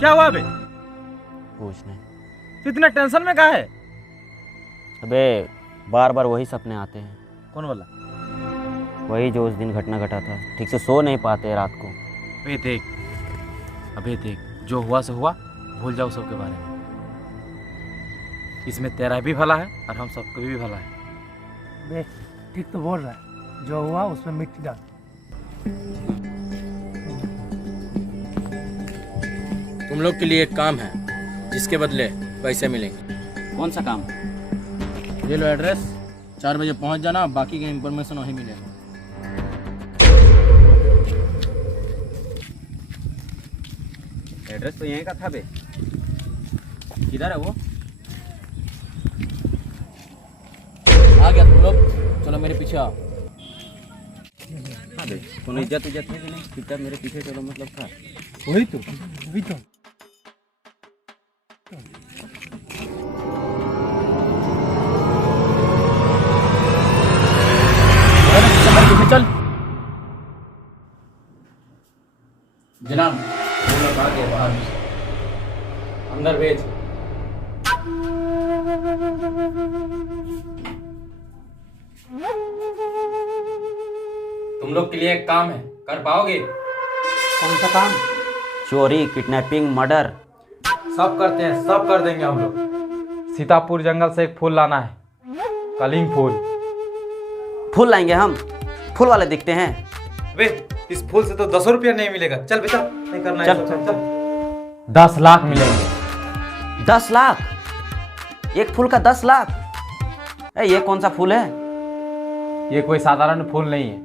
क्या हुआ बे? कुछ नहीं। तो इतना टेंशन में काहे है? अबे बार बार वही सपने आते हैं। कौन बोला? वही जो उस दिन घटना घटा था। ठीक से सो नहीं पाते रात को। अबे देख, जो हुआ सो हुआ, भूल जाओ सबके बारे में। इसमें तेरा भी भला है और हम सबका भी भला है। बे ठीक तो बोल रहा है, जो हुआ उसमें मिट्टी डाल। तुम लोग के लिए एक काम है जिसके बदले पैसे मिलेंगे। कौन सा काम? ये लो एड्रेस, 4 बजे पहुंच जाना, बाकी का इंफॉर्मेशन वहीं मिलेगा। एड्रेस तो यहीं का था बे। किधर है वो? आ गया तुम लोग, चलो मेरे पीछे आओ। हाँ बे, तूने इज्जत है कि नहीं? कितना मेरे पीछे चलो मतलब था। वही तो मेरे पीछे चल। जनाब वो लोग आ गए बाहर, अंदर भेज। तुम लोग के लिए एक काम है, कर पाओगे? कौन सा काम? चोरी, किडनैपिंग, मर्डर सब करते हैं, सब कर देंगे हम लोग। सीतापुर जंगल से एक फूल लाना है, कलिंग फूल। फूल लाएंगे हम? फूल वाले दिखते हैं। वे इस फूल से तो 10 रुपया नहीं मिलेगा। चल बेटा, नहीं करना चल। है चल। 10 लाख मिलेंगे। 10 लाख? एक फूल का 10 लाख? ये कौन सा फूल है? ये कोई साधारण फूल नहीं है।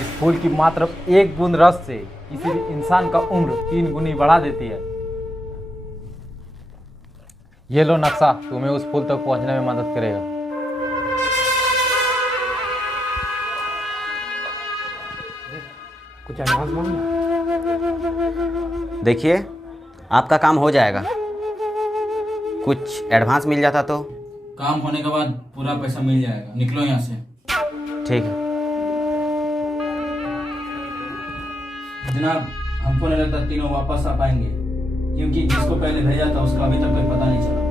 इस फूल की मात्र एक बूंद रस से किसी भी इंसान का उम्र 3 गुनी बढ़ा देती है। ये लो नक्शा, तुम्हें उस फूल तक पहुंचने में मदद करेगा। कुछ एडवांस मांगना? देखिए, आपका काम हो जाएगा। कुछ एडवांस मिल जाता तो। काम होने के बाद पूरा पैसा मिल जाएगा, निकलो यहाँ से। ठीक है। जनाब हमको नहीं लगता तीनों वापस आ पाएंगे, क्योंकि जिसको पहले भेजा था उसका अभी तक कोई पता नहीं चला।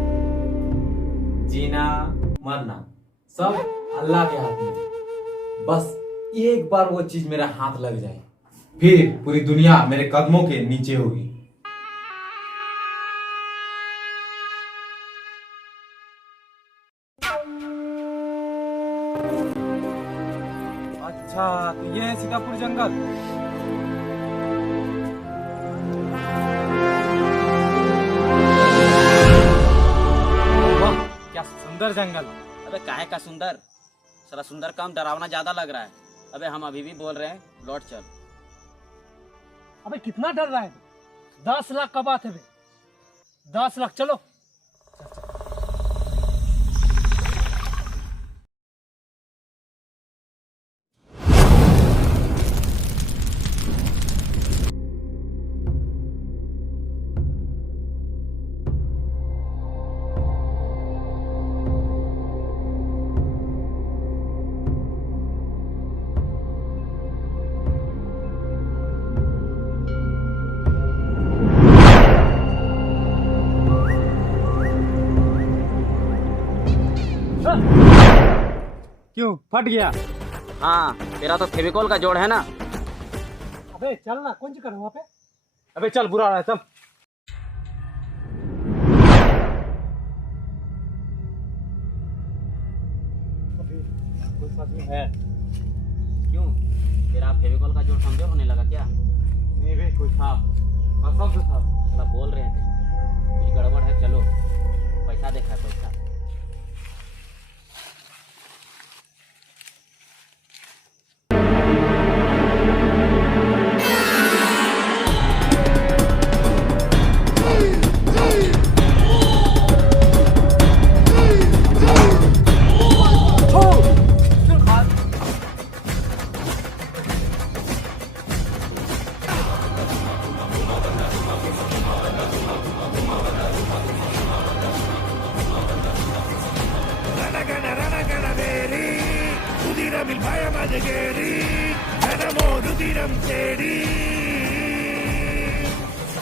जीना मरना सब अल्लाह के हाथ में। बस एक बार वो चीज मेरा हाथ लग जाए, फिर पूरी दुनिया मेरे कदमों के नीचे होगी। अच्छा, तो ये है सीतापुर जंगल। वाह, क्या सुंदर जंगल। अबे काहे का सुंदर? सारा सुंदर काम डरावना ज्यादा लग रहा है। अबे हम अभी भी बोल रहे हैं, लौट चल। अबे कितना डर रहा है? 10 लाख का बात है बे। 10 लाख, चलो। क्यों फट गया? हाँ, तेरा तो फेविकोल का जोड़ है ना। अबे चल ना, कौन सी कर वहाँ पे? अबे चल, बुरा रहा है, चल। कोई सच में है? क्यों? तेरा फेविकोल का जोड़ कमजोर होने लगा क्या? नहीं बे, कोई था, कसम से था। थोड़ा बोल रहे थे, कुछ गड़बड़ है। चलो, पैसा देखा है, पैसा। రుదిరమిల్ భయమజగేరి ధనమో రుదిరం చేడి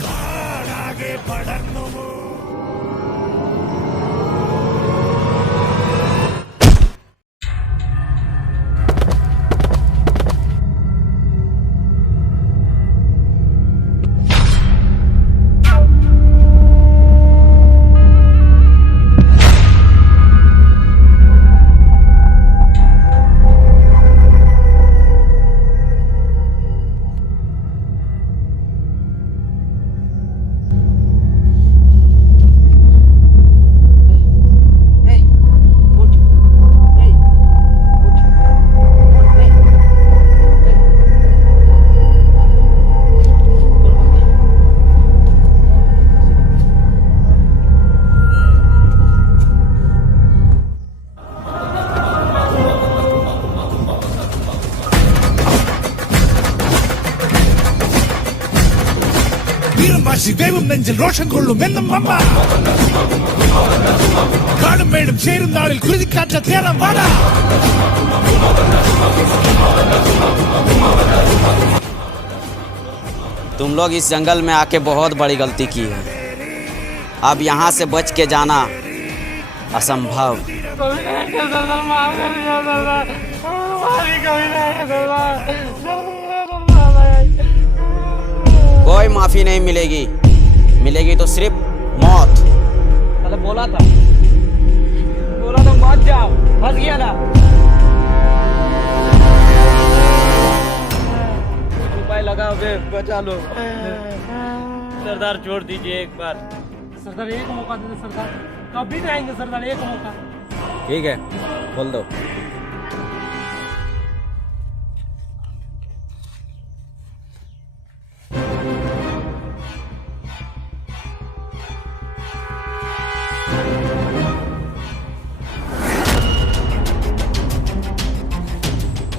కాడాగే வீரமாசி வேவும் நெஞ்சில் ரோஷம் கொள்ளும் என்னும் அம்மா காடும் மேடும் சேரும் நாளில் குருதி காற்ற தேரம் வாடா तुम लोग इस जंगल में आके बहुत बड़ी गलती की है। अब यहाँ से बच के जाना असंभव। कोई माफी नहीं मिलेगी, मिलेगी तो सिर्फ मौत। पहले बोला था मत जाओ, फंस गया ना। उपाय लगाओ बे, बचा लो। सरदार छोड़ दीजिए एक बार। सरदार एक मौका दे दो सरदार, कभी नहीं आएंगे सरदार, एक मौका। ठीक है, खोल दो।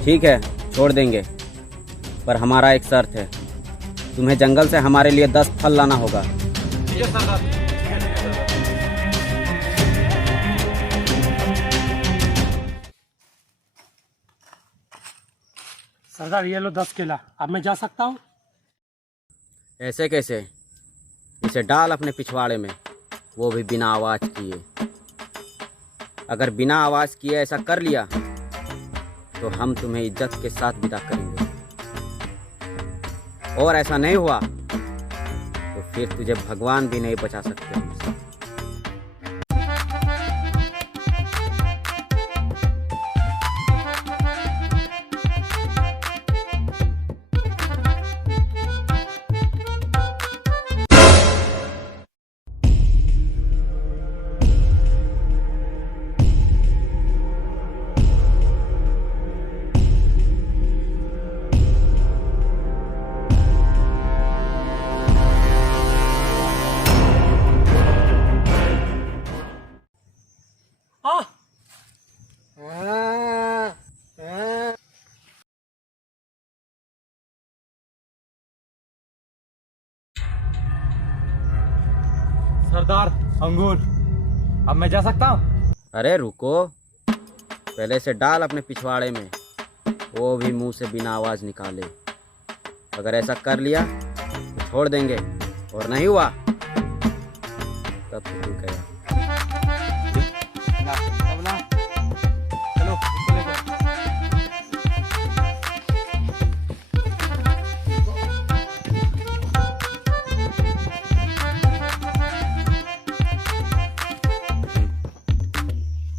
ठीक है, छोड़ देंगे, पर हमारा एक शर्त है। तुम्हें जंगल से हमारे लिए 10 फल लाना होगा। सरदार ये लो 10 केला, अब मैं जा सकता हूँ? ऐसे कैसे? इसे डाल अपने पिछवाड़े में, वो भी बिना आवाज़ किए। अगर बिना आवाज़ किए ऐसा कर लिया तो हम तुम्हें इज्जत के साथ विदा करेंगे, और ऐसा नहीं हुआ तो फिर तुझे भगवान भी नहीं बचा सकते। सरदार अंगूर, अब मैं जा सकता हूँ? अरे रुको, पहले से डाल अपने पिछवाड़े में, वो भी मुंह से बिना आवाज़ निकाले। अगर ऐसा कर लिया तो छोड़ देंगे, और नहीं हुआ तब तो तू गया। चलो इसको लेकर।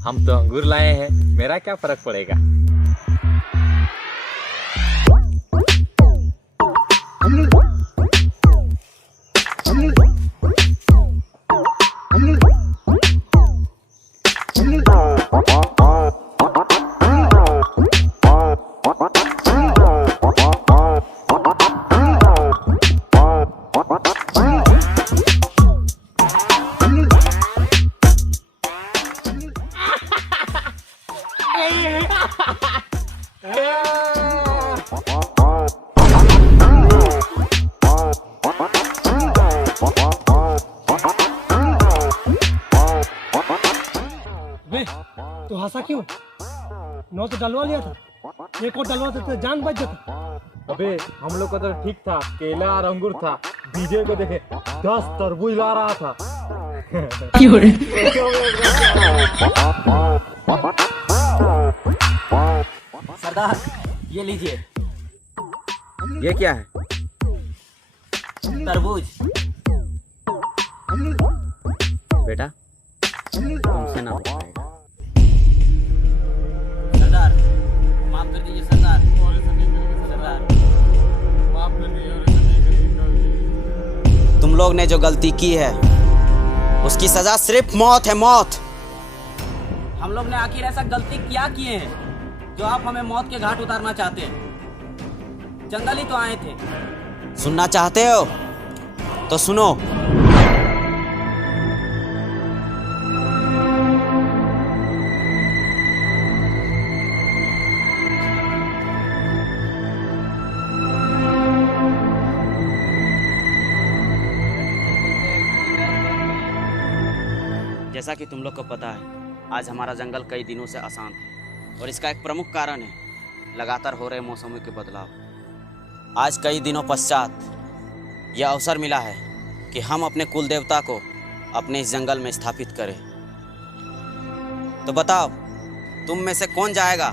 हम तो अंगूर लाए हैं, मेरा क्या फर्क पड़ेगा? तो हंसा क्यों? नौ तो डलवा लिया था, एक और डलवा देते तो जान बच जाता। अबे हम लोग का तो ठीक था, केला और अंगूर था, डीजे को देखे 10 तरबूज ला रहा था। सरदार ये लीजिए। ये क्या है? तरबूज। बेटा तुमसे ना हो पाएगा। सरदार माफ कर दीजिए सरदार। सरदार माफ कर दीजिए। तुम लोग ने जो गलती की है उसकी सजा सिर्फ मौत है, मौत। हम लोग ने आखिर ऐसा गलती क्या किए हैं जो आप हमें मौत के घाट उतारना चाहते हैं? जंगल ही तो आए थे। सुनना चाहते हो तो सुनो। जैसा कि तुम लोग को पता है, आज हमारा जंगल कई दिनों से अशांत है और इसका एक प्रमुख कारण है लगातार हो रहे मौसमों के बदलाव। आज कई दिनों पश्चात यह अवसर मिला है कि हम अपने कुल देवता को अपने इस जंगल में स्थापित करें। तो बताओ तुम में से कौन जाएगा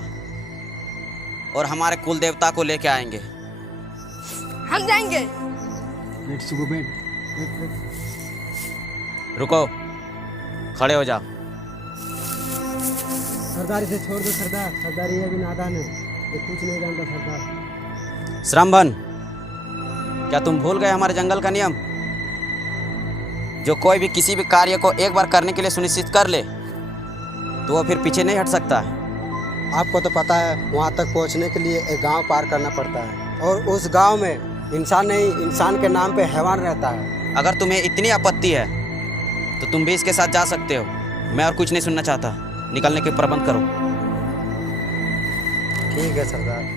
और हमारे कुल देवता को लेके आएंगे? हम जाएंगे। रुको, खड़े हो जाओ। सरदार इसे छोड़ दो सरदार। सरदार ये भी नादान है, ये कुछ नहीं जानता सरदार। श्रमभन, क्या तुम भूल गए हमारे जंगल का नियम? जो कोई भी किसी भी कार्य को एक बार करने के लिए सुनिश्चित कर ले तो वो फिर पीछे नहीं हट सकता है। आपको तो पता है वहाँ तक पहुँचने के लिए एक गांव पार करना पड़ता है और उस गांव में इंसान नहीं, इंसान के नाम पे हैवान रहता है। अगर तुम्हें इतनी आपत्ति है तो तुम भी इसके साथ जा सकते हो। मैं और कुछ नहीं सुनना चाहता। निकलने के प्रबंध करो। ठीक है सरदार।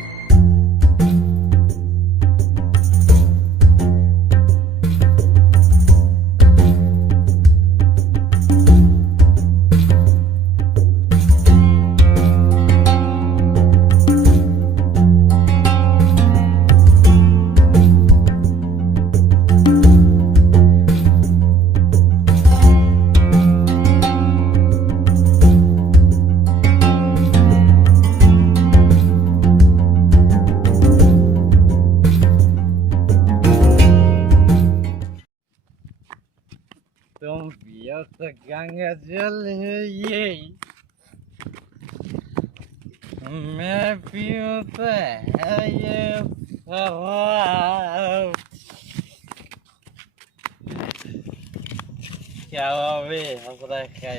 तुम पियो तो गंगा जल है ये, मैं पीऊं तो है ये शराब। क्या हुआ बे, हंस रहा है?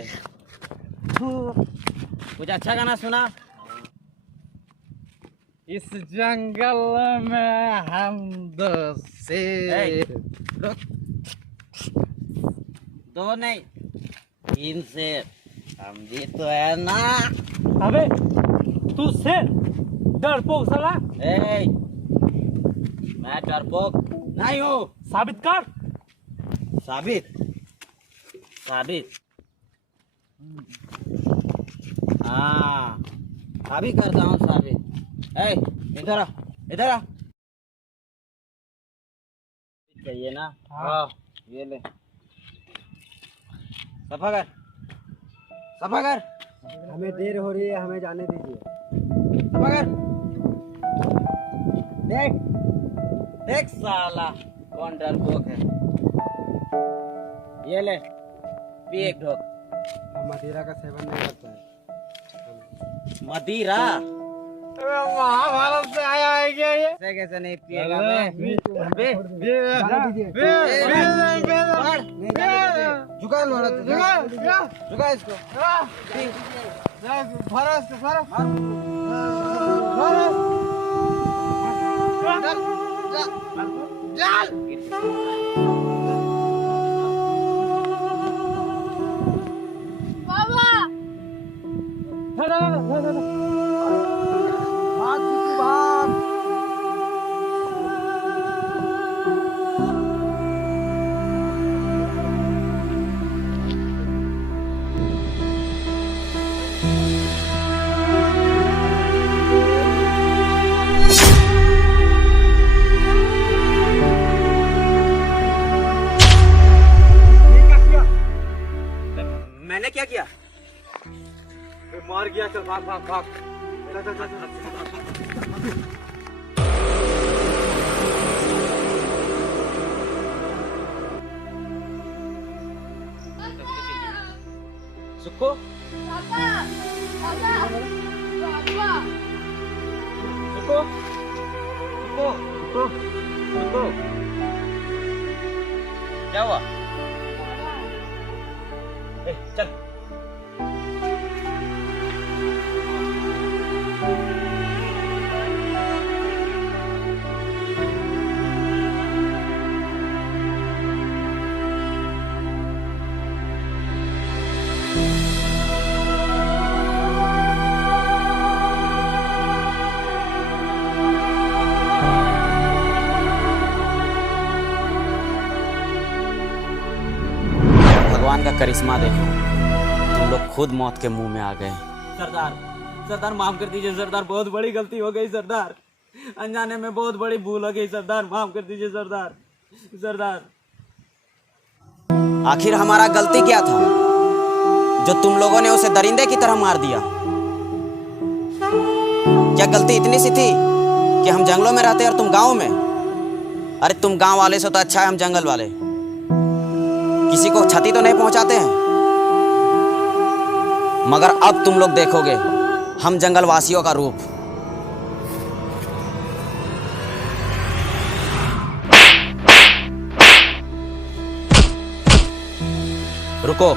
कुछ अच्छा गाना सुना। इस जंगल में हम दो शेर। दो नहीं, 3 शेर। हम भी तो है ना। अबे तू शेर डरपोक साला। ए, मैं डरपोक नहीं हूँ। साबित कर। साबित साबित हाँ, अभी करता हूँ साबित। ए, इधर आ, इधर आ। चाहिए ना? हाँ, ये ले। सफा कर, सफा कर। हमें देर हो रही है, हमें जाने दीजिए। सफा कर। देख देख साला कौन डरपोक है। ये ले, पी एक ढोक। हम मदिरा का सेवन नहीं करते हैं। मदिरा महाभारत से आया है क्या ये? कैसे कैसे नहीं पिएगा? झुका लो, झुका इसको। बाबा मैंने क्या किया? मार गया। चल भाग भाग भाग। चल चल चल। सुक्को, पापा पापा पापा सुक्को, सुक्को, सुक्को, सुक्को। क्या हुआ? ए, चल। भगवान का करिश्मा देखो, तुम लोग खुद मौत के मुंह में आ गए। सरदार, सरदार माफ कर दीजिए सरदार, बहुत बड़ी गलती हो गई सरदार, अनजाने में बहुत बड़ी भूल हो गई सरदार, माफ कर दीजिए सरदार। सरदार, आखिर हमारा गलती क्या था जो तुम लोगों ने उसे दरिंदे की तरह मार दिया? क्या गलती इतनी सी थी कि हम जंगलों में रहते और तुम गाँव में? अरे तुम गाँव वाले से तो अच्छा है हम जंगल वाले, किसी को क्षति तो नहीं पहुंचाते हैं। मगर अब तुम लोग देखोगे हम जंगलवासियों का रूप। रुको,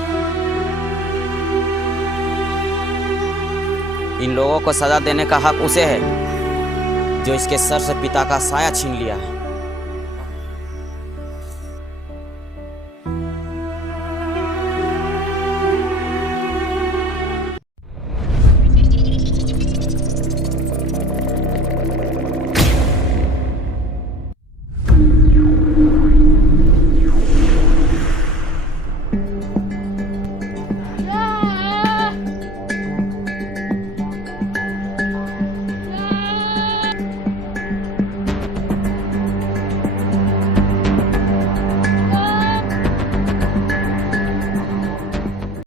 इन लोगों को सजा देने का हक उसे है जो इसके सर से पिता का साया छीन लिया है।